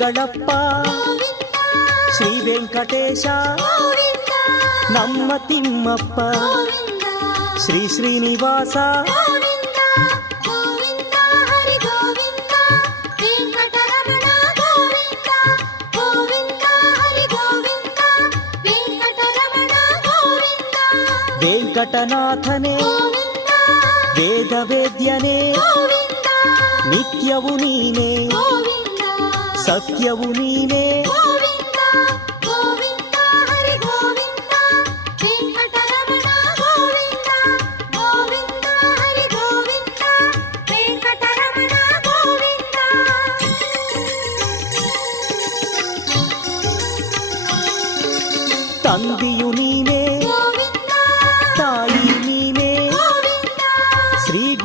ಮಂಗಳಪ್ಪ ಶ್ರೀ ವೆಂಕಟೇಶ ನಮ್ಮ ತಿಮ್ಮಪ್ಪ ಶ್ರೀ ಶ್ರೀನಿವಾಸ ವೆಂಕಟನಾಥನೇ ವೇದ ವೇದ್ಯನೇ ನಿತ್ಯವು ನೀನೇ ಸತ್ಯವು ನೀನೇ ತಂದೆಯು ನೀನೇ